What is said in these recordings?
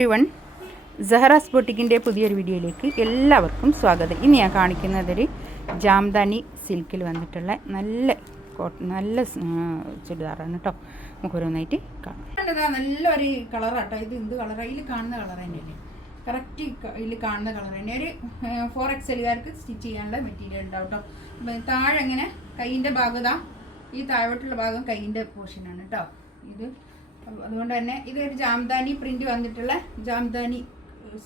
Everyone, സഹറാസ് ബൊട്ടിക്കിൻ്റെ പുതിയൊരു വീഡിയോയിലേക്ക് എല്ലാവർക്കും സ്വാഗതം. ഇന്ന് ഞാൻ കാണിക്കുന്നതൊരു ജാംദാനി സിൽക്കിൽ വന്നിട്ടുള്ള നല്ല ചുരിദാറാണ് കേട്ടോ. നമുക്ക് ഓരോന്നായിട്ട് കാണാം. നല്ലൊരു കളറാട്ടോ. ഇത് എന്ത് കളറാണ്? ഇതിൽ കാണുന്ന കളർ തന്നെയല്ലേ, കറക്റ്റ് ഇതിൽ കാണുന്ന കളർ തന്നെ. ഒരു 4XLകാർക്ക് സ്റ്റിച്ച് ചെയ്യാനുള്ള മെറ്റീരിയൽ ഉണ്ടാവും കേട്ടോ. താഴെ ഇങ്ങനെ കൈയിൻ്റെ ഭാഗത, ഈ താഴോട്ടുള്ള ഭാഗം കൈയിൻ്റെ പോർഷനാണ് കേട്ടോ. ഇത് അതുകൊണ്ട് തന്നെ ഇതൊരു ജാംദാനി പ്രിന്റ് വന്നിട്ടുള്ള ജാംദാനി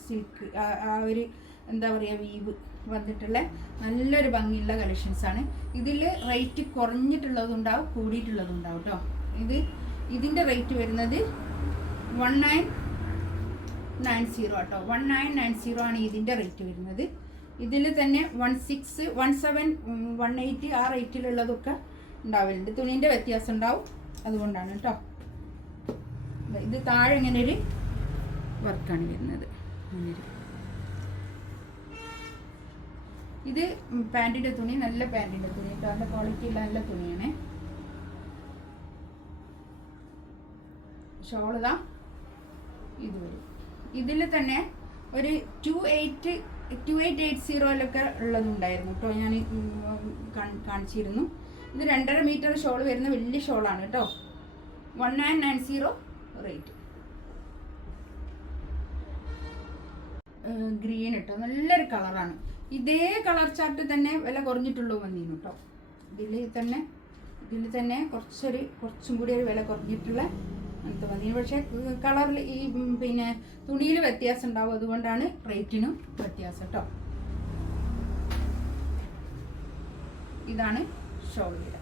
സിൽക്ക്, ആ ഒരു എന്താ പറയുക, വീവ് വന്നിട്ടുള്ള നല്ലൊരു ഭംഗിയുള്ള കളക്ഷൻസാണ്. ഇതിൽ റേറ്റ് കുറഞ്ഞിട്ടുള്ളതുണ്ടാവും, കൂടിയിട്ടുള്ളതുണ്ടാവും കേട്ടോ. ഇതിൻ്റെ റേറ്റ് വരുന്നത് 1990 കേട്ടോ. 1990 ആണ് ഇതിൻ്റെ റേറ്റ് വരുന്നത്. ഇതിൽ തന്നെ 16, 17, 18 ആ റേറ്റിലുള്ളതൊക്കെ ഉണ്ടാവലുണ്ട്. തുണീൻ്റെ വ്യത്യാസം ഉണ്ടാവും, അതുകൊണ്ടാണ് കേട്ടോ. ഇത് താഴെ ഇങ്ങനെ ഒരു വർക്കാണ് വരുന്നത്. ഇത് പാൻറ്റിൻ്റെ തുണി, നല്ല പാൻറ്റിൻ്റെ തുണി കേട്ടോ. നല്ല ക്വാളിറ്റിയുള്ള നല്ല തുണിയാണ്. ഷോളിതാ ഇത് വരും. ഇതിൽ തന്നെ ഒരു 2880 ഉള്ളതുണ്ടായിരുന്നു കേട്ടോ. ഞാൻ കാണിച്ചിരുന്നു. ഇത് 2.5 മീറ്റർ ഷോൾ വരുന്ന വലിയ ഷോളാണ് കേട്ടോ. 1990 റേറ്റ്. ഗ്രീൻ കേട്ടോ, നല്ലൊരു കളറാണ്. ഇതേ കളർ ചാർട്ട് തന്നെ വില കുറഞ്ഞിട്ടുള്ളൂ വന്നിരുന്നു കേട്ടോ. ഇതിൽ തന്നെ കുറച്ചും കൂടി ഒരു വില കുറഞ്ഞിട്ടുള്ള അങ്ങനത്തെ വന്നിരുന്നു. പക്ഷേ കളറിൽ ഈ പിന്നെ തുണിയിൽ വ്യത്യാസം ഉണ്ടാവും, അതുകൊണ്ടാണ് റേറ്റിനും വ്യത്യാസം കേട്ടോ. ഇതാണ് ഷോൾ വരിക.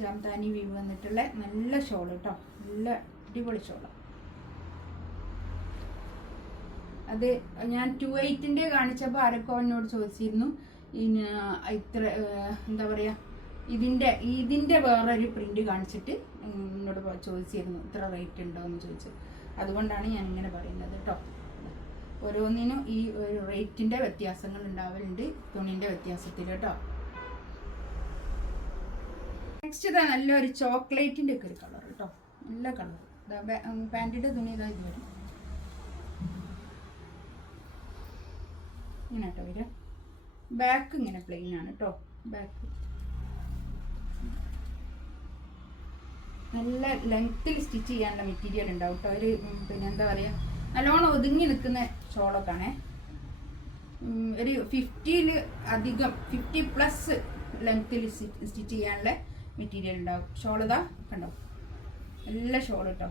ജാംദാനി വീവ് വന്നിട്ടുള്ള നല്ല ഷോൾ കേട്ടോ. നല്ല അടിപൊളി ഷോളാണ്. അത് ഞാൻ 28ൻ്റെ കാണിച്ചപ്പോൾ ആരൊക്കെ എന്നോട് ചോദിച്ചിരുന്നു, ഇത്ര എന്താ പറയുക, ഇതിൻ്റെ വേറൊരു പ്രിൻ്റ് കാണിച്ചിട്ട് എന്നോട് ചോദിച്ചിരുന്നു ഇത്ര റേറ്റ് ഉണ്ടോ എന്ന് ചോദിച്ചു. അതുകൊണ്ടാണ് ഞാൻ ഇങ്ങനെ പറയുന്നത് കേട്ടോ. ഓരോന്നിനും ഈ ഒരു റേറ്റിൻ്റെ വ്യത്യാസങ്ങൾ ഉണ്ടാവലുണ്ട്, തുണിൻ്റെ വ്യത്യാസത്തിൽ കേട്ടോ. നെക്സ്റ്റ് ഇതാ നല്ലൊരു ചോക്ലേറ്റിൻ്റെ ഒക്കെ ഒരു കളർ കേട്ടോ. നല്ല കളർ. പാൻറ്റിൻ്റെ തുണി ഇതാ ഇത് വരും ഇങ്ങനെ കേട്ടോ വരിക. ബാക്ക് ഇങ്ങനെ പ്ലെയിൻ ആണ് കേട്ടോ. ബാക്ക് നല്ല ലെങ്ത്തിൽ സ്റ്റിച്ച് ചെയ്യാനുള്ള മെറ്റീരിയൽ ഉണ്ടാവും കേട്ടോ. ഒരു പിന്നെ എന്താ പറയുക, നല്ലോണം ഒതുങ്ങി നിൽക്കുന്ന ഷോളൊക്കെ ആണേ. ഒരു 50+ ലെങ്ത്തിൽ സ്റ്റിച്ച് ചെയ്യാനുള്ള മെറ്റീരിയൽ ഉണ്ടാവും. ഷോൾ ഇതാ കണ്ടോ, നല്ല ഷോൾ കേട്ടോ.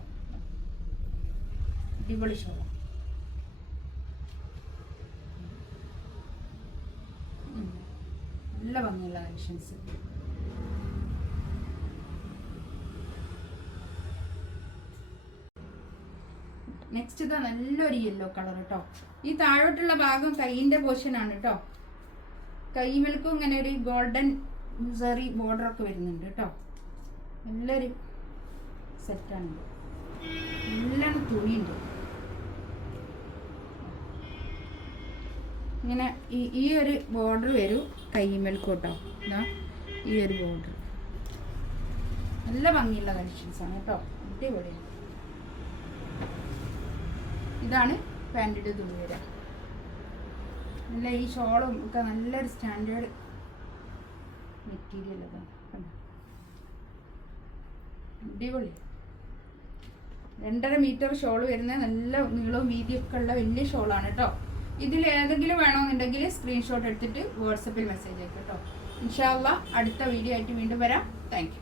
അടിപൊളി ഷോൾ. നല്ല ഭംഗിയുള്ള കളക്ഷൻസ്. നെക്സ്റ്റ് ഇതാ നല്ലൊരു യെല്ലോ കളർ കേട്ടോ. ഈ താഴോട്ടുള്ള ഭാഗം കൈയിൻ്റെ പോർഷനാണ് കേട്ടോ. കൈമേൽക്കും ഇങ്ങനെ ഒരു ഗോൾഡൻ സെറി ബോർഡറൊക്കെ വരുന്നുണ്ട് കേട്ടോ. നല്ലൊരു സെറ്റാണ്. നല്ല തുണിയുണ്ട്. ഇങ്ങനെ ഈ ഒരു ബോർഡർ വരും കൈമേൽക്കും കേട്ടോ. ഇതാ ഈ ഒരു ബോർഡർ നല്ല ഭംഗിയുള്ള കളക്ഷൻസാണ് കേട്ടോ. അടിപൊളിയാണ്. ഇതാണ് പാൻറ്റിൻ്റെ തുണി വരിക. നല്ല ഈ ഷോളും ഒക്കെ നല്ലൊരു സ്റ്റാൻഡേർഡ് മെറ്റീരിയൽ അതാണ്. അടിപൊളി. 2.5 മീറ്റർ ഷോൾ വരുന്ന നല്ല നീളവും വീതിയൊക്കെ ഉള്ള വലിയ ഷോളാണ് കേട്ടോ. ഇതിൽ ഏതെങ്കിലും വേണമെന്നുണ്ടെങ്കിൽ സ്ക്രീൻഷോട്ട് എടുത്തിട്ട് വാട്സപ്പിൽ മെസ്സേജ് അയക്കും കേട്ടോ. ഇൻഷാ അല്ലാഹ് അടുത്ത വീഡിയോ ആയിട്ട് വീണ്ടും വരാം. Thank you.